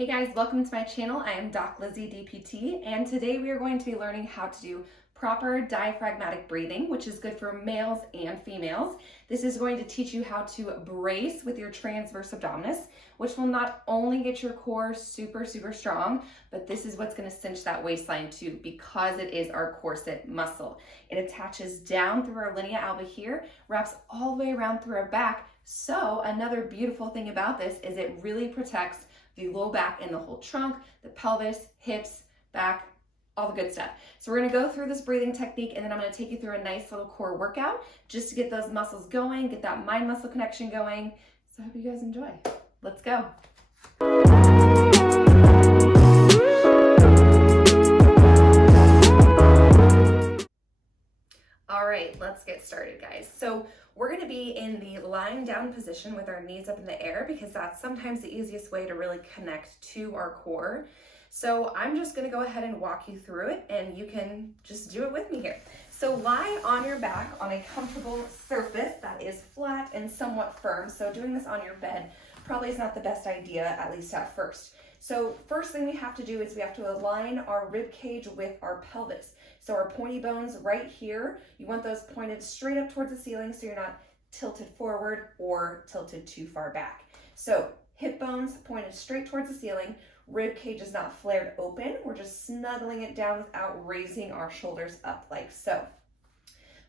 Hey guys, welcome to my channel. I am Doc Lizzie DPT, and today we are going to be learning how to do proper diaphragmatic breathing, which is good for males and females. This is going to teach you how to brace with your transverse abdominis, which will not only get your core super strong, but this is what's going to cinch that waistline too, because it is our corset muscle. It attaches down through our linea alba here, wraps all the way around through our back. So another beautiful thing about this is it really protects the low back and the whole trunk, the pelvis, hips, back, all the good stuff. So we're gonna go through this breathing technique, and then I'm gonna take you through a nice little core workout just to get those muscles going, get that mind muscle connection going. So I hope you guys enjoy. Let's go. All right, let's get started, guys. So we're gonna be in the lying down position with our knees up in the air because that's sometimes the easiest way to really connect to our core. So I'm just gonna go ahead and walk you through it, and you can just do it with me here. So lie on your back on a comfortable surface that is flat and somewhat firm. So doing this on your bed probably is not the best idea, at least at first. So first thing we have to do is we have to align our rib cage with our pelvis. So our pointy bones right here, you want those pointed straight up towards the ceiling so you're not tilted forward or tilted too far back. So hip bones pointed straight towards the ceiling, rib cage is not flared open, we're just snuggling it down without raising our shoulders up like so.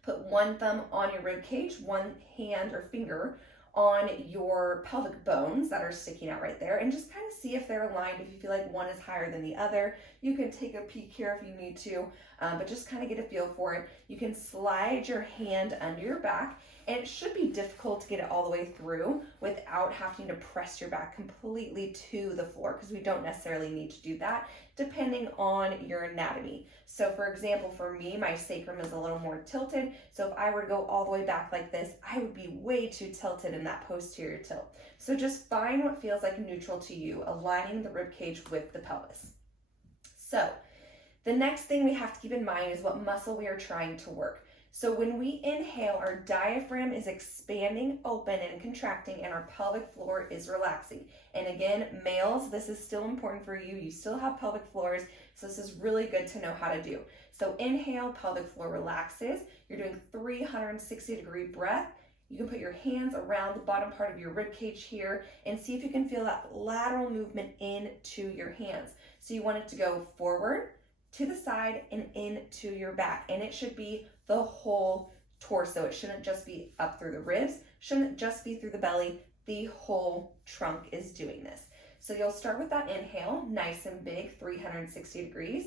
Put one thumb on your rib cage, one hand or finger on your pelvic bones that are sticking out right there, and just kind of see if they're aligned. If you feel like one is higher than the other, you can take a peek here if you need to, but just kind of get a feel for it. You can slide your hand under your back, and it should be difficult to get it all the way through without having to press your back completely to the floor, because we don't necessarily need to do that depending on your anatomy. So for example, for me, my sacrum is a little more tilted. So if I were to go all the way back like this, I would be way too tilted in that posterior tilt. So just find what feels like neutral to you, aligning the rib cage with the pelvis. So the next thing we have to keep in mind is what muscle we are trying to work. So when we inhale, our diaphragm is expanding open and contracting, and our pelvic floor is relaxing. And again, males, this is still important for you. You still have pelvic floors, so this is really good to know how to do. So inhale, pelvic floor relaxes. You're doing 360-degree breath. You can put your hands around the bottom part of your rib cage here and see if you can feel that lateral movement into your hands. So you want it to go forward, to the side, and into your back. And it should be the whole torso. It shouldn't just be up through the ribs, shouldn't just be through the belly. The whole trunk is doing this. So you'll start with that inhale, nice and big, 360 degrees.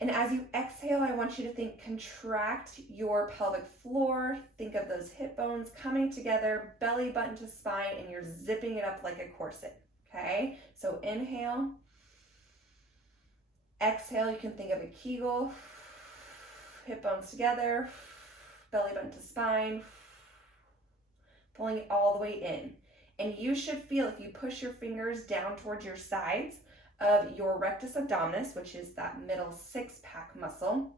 And as you exhale, I want you to think, contract your pelvic floor. Think of those hip bones coming together, belly button to spine, and you're zipping it up like a corset, okay? So inhale. Exhale, you can think of a Kegel, hip bones together, belly button to spine, pulling it all the way in. And you should feel, if you push your fingers down towards your sides of your rectus abdominis, which is that middle six-pack muscle,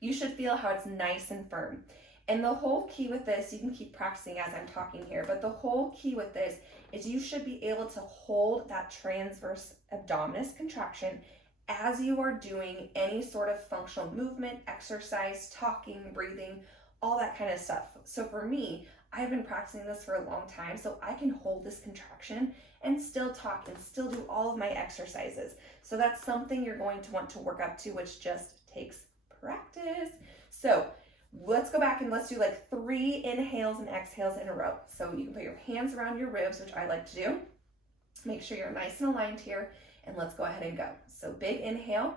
you should feel how it's nice and firm. And the whole key with this, you can keep practicing as I'm talking here, but the whole key with this is you should be able to hold that transverse abdominis contraction as you are doing any sort of functional movement, exercise, talking, breathing, all that kind of stuff. So for me, I've been practicing this for a long time, so I can hold this contraction and still talk and still do all of my exercises. So that's something you're going to want to work up to, which just takes practice. So let's go back and let's do like 3 inhales and exhales in a row. So you can put your hands around your ribs, which I like to do. Make sure you're nice and aligned here. And let's go ahead and go. So big inhale,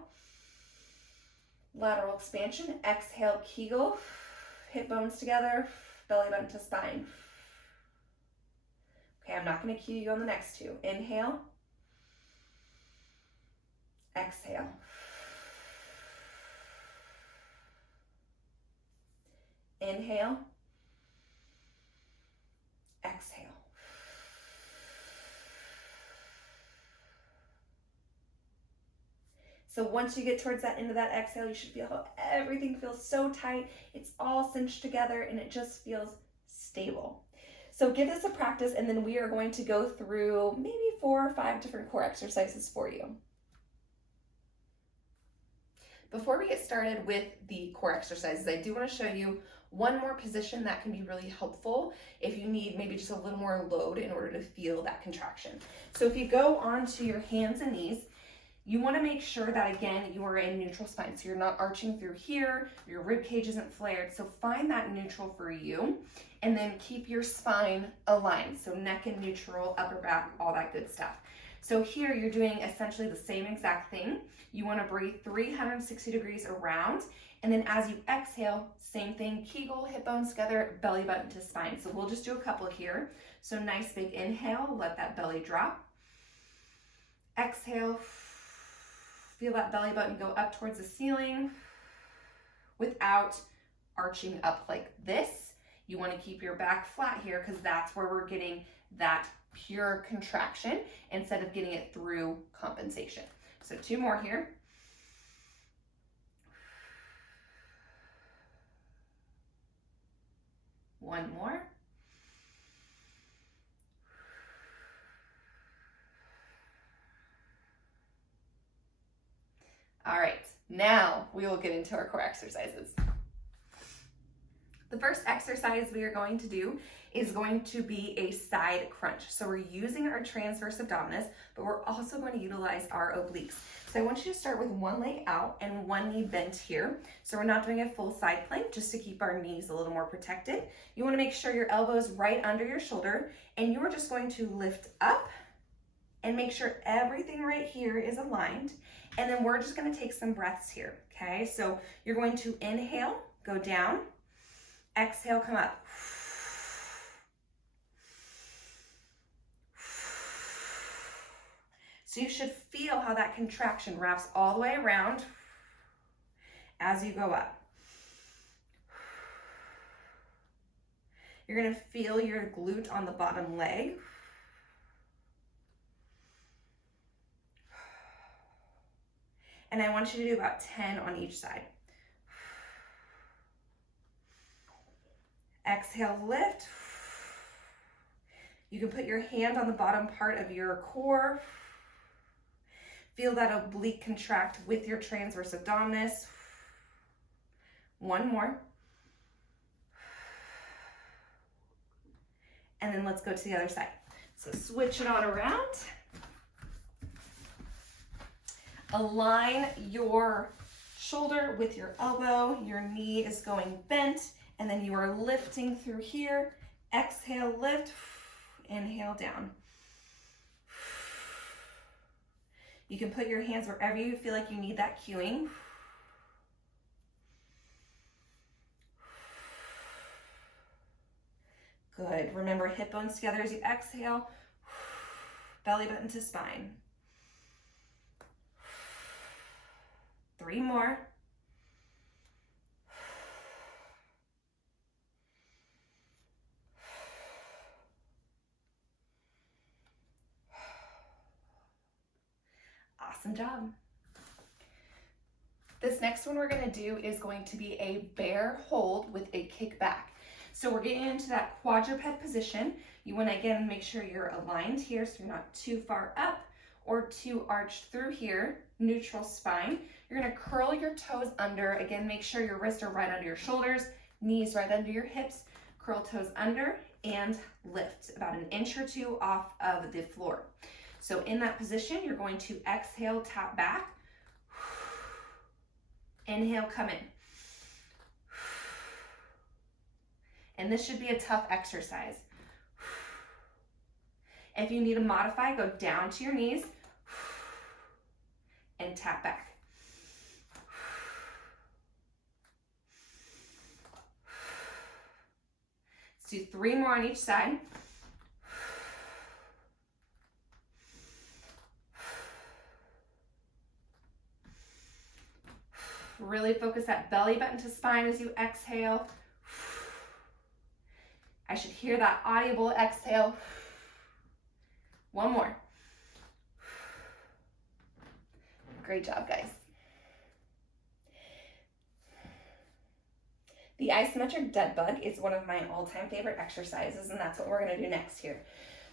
lateral expansion. Exhale, Kegel, hip bones together, belly button to spine. Okay, I'm not going to cue you on the next 2. Inhale, exhale. Inhale, exhale. So once you get towards that end of that exhale, you should feel how everything feels so tight. It's all cinched together and it just feels stable. So give this a practice, and then we are going to go through maybe 4 or 5 different core exercises for you. Before we get started with the core exercises, I do want to show you one more position that can be really helpful if you need maybe just a little more load in order to feel that contraction. So if you go onto your hands and knees, you want to make sure that, again, you are in neutral spine. So you're not arching through here, your rib cage isn't flared. So find that neutral for you, and then keep your spine aligned. So neck and neutral, upper back, all that good stuff. So here you're doing essentially the same exact thing. You want to breathe 360 degrees around, and then as you exhale, same thing, Kegel, hip bones together, belly button to spine. So we'll just do a couple here. So nice big inhale, let that belly drop. Exhale, feel that belly button go up towards the ceiling without arching up like this. You want to keep your back flat here because that's where we're getting that pure contraction instead of getting it through compensation. So 2 more here. One more. All right, now we will get into our core exercises. The first exercise we are going to do is going to be a side crunch. So we're using our transverse abdominis, but we're also going to utilize our obliques. So I want you to start with one leg out and one knee bent here. So we're not doing a full side plank, just to keep our knees a little more protected. You want to make sure your elbow is right under your shoulder, and you are just going to lift up and make sure everything right here is aligned. And then we're just going to take some breaths here, okay? So you're going to inhale, go down, exhale, come up. So you should feel how that contraction wraps all the way around as you go up. You're going to feel your glute on the bottom leg. And I want you to do about 10 on each side. Exhale, lift. You can put your hand on the bottom part of your core. Feel that oblique contract with your transverse abdominis. One more. And then let's go to the other side. So switch it on around. Align your shoulder with your elbow. Your knee is going bent, and then you are lifting through here. Exhale, lift. Inhale, down. You can put your hands wherever you feel like you need that cueing. Good. Remember, hip bones together as you exhale. Belly button to spine. 3 more. Awesome job. This next one we're going to do is going to be a bear hold with a kickback. So we're getting into that quadruped position. You want to, again, make sure you're aligned here so you're not too far up or too arched through here. Neutral spine. You're going to curl your toes under. Again, make sure your wrists are right under your shoulders, knees right under your hips. Curl toes under and lift about 1 inch or 2 off of the floor. So in that position, you're going to exhale, tap back. Inhale, come in. And this should be a tough exercise. If you need to modify, go down to your knees and tap back. Let's do 3 more on each side. Really focus that belly button to spine as you exhale. I should hear that audible exhale. 1 more. Great job, guys. The isometric dead bug is one of my all-time favorite exercises, and that's what we're gonna do next here.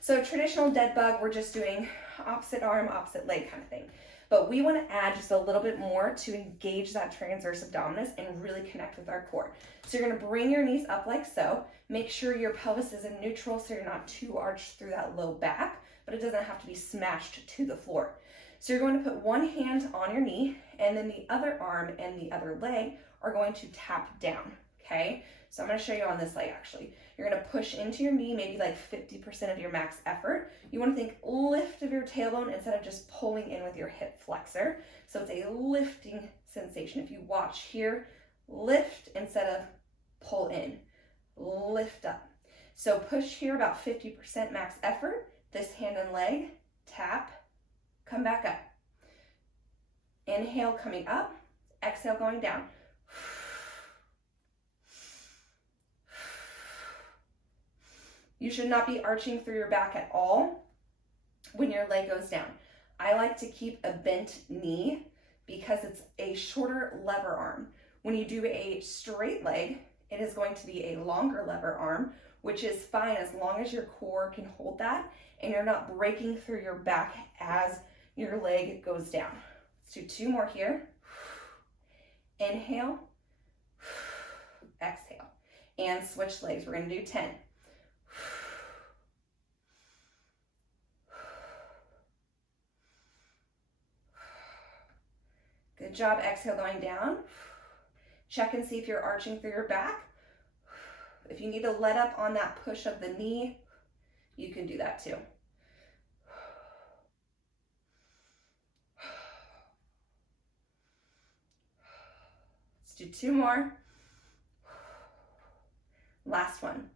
So traditional dead bug, we're just doing opposite arm, opposite leg kind of thing. But we wanna add just a little bit more to engage that transverse abdominis and really connect with our core. So you're gonna bring your knees up like so. Make sure your pelvis is in neutral so you're not too arched through that low back, but it doesn't have to be smashed to the floor. So you're going to put one hand on your knee, and then the other arm and the other leg are going to tap down, okay? So I'm gonna show you on this leg actually. You're gonna push into your knee, maybe like 50% of your max effort. You wanna think lift of your tailbone instead of just pulling in with your hip flexor. So it's a lifting sensation. If you watch here, lift instead of pull in, lift up. So push here about 50% max effort. This hand and leg, tap, come back up. Inhale, coming up, exhale, going down. You should not be arching through your back at all when your leg goes down. I like to keep a bent knee because it's a shorter lever arm. When you do a straight leg, it is going to be a longer lever arm, which is fine as long as your core can hold that and you're not breaking through your back as your leg goes down. Let's do 2 more here. Inhale, exhale, and switch legs. We're gonna do 10. Good job, exhale, going down. Check and see if you're arching through your back. If you need to let up on that push of the knee, you can do that too. Let's do 2 more. Last one.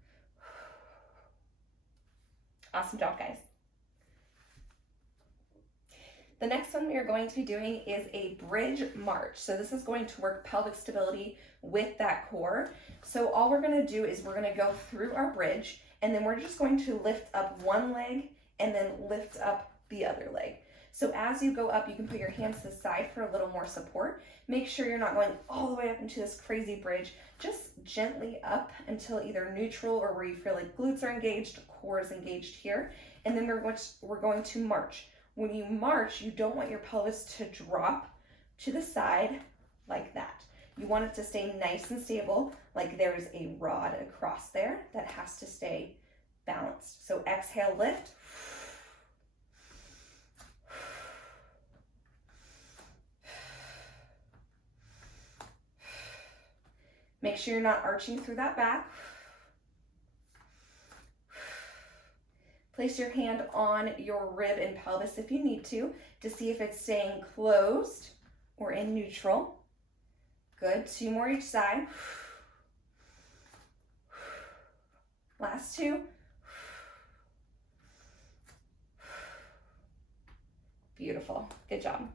Awesome job, guys. The next one we are going to be doing is a bridge march. So this is going to work pelvic stability with that core. So all we're gonna do is we're gonna go through our bridge, and then we're just going to lift up one leg and then lift up the other leg. So as you go up, you can put your hands to the side for a little more support. Make sure you're not going all the way up into this crazy bridge. Just gently up until either neutral or where you feel like glutes are engaged, core is engaged here. And then we're going to march. When you march, you don't want your pelvis to drop to the side like that. You want it to stay nice and stable, like there's a rod across there that has to stay balanced. So exhale, lift. Make sure you're not arching through that back. Place your hand on your rib and pelvis if you need to see if it's staying closed or in neutral. Good, 2 more each side. Last 2. Beautiful, good job.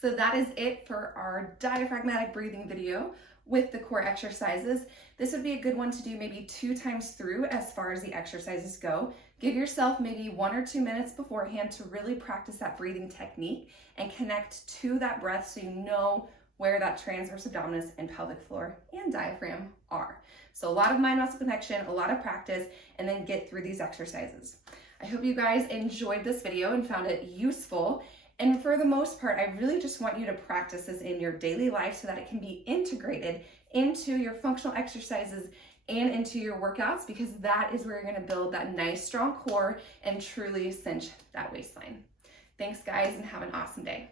So that is it for our diaphragmatic breathing video with the core exercises. This would be a good one to do maybe 2 times through as far as the exercises go. Give yourself maybe 1 or 2 minutes beforehand to really practice that breathing technique and connect to that breath so you know where that transverse abdominis and pelvic floor and diaphragm are. So a lot of mind-muscle connection, a lot of practice, and then get through these exercises. I hope you guys enjoyed this video and found it useful. And for the most part, I really just want you to practice this in your daily life so that it can be integrated into your functional exercises and into your workouts, because that is where you're gonna build that nice, strong core and truly cinch that waistline. Thanks, guys, and have an awesome day.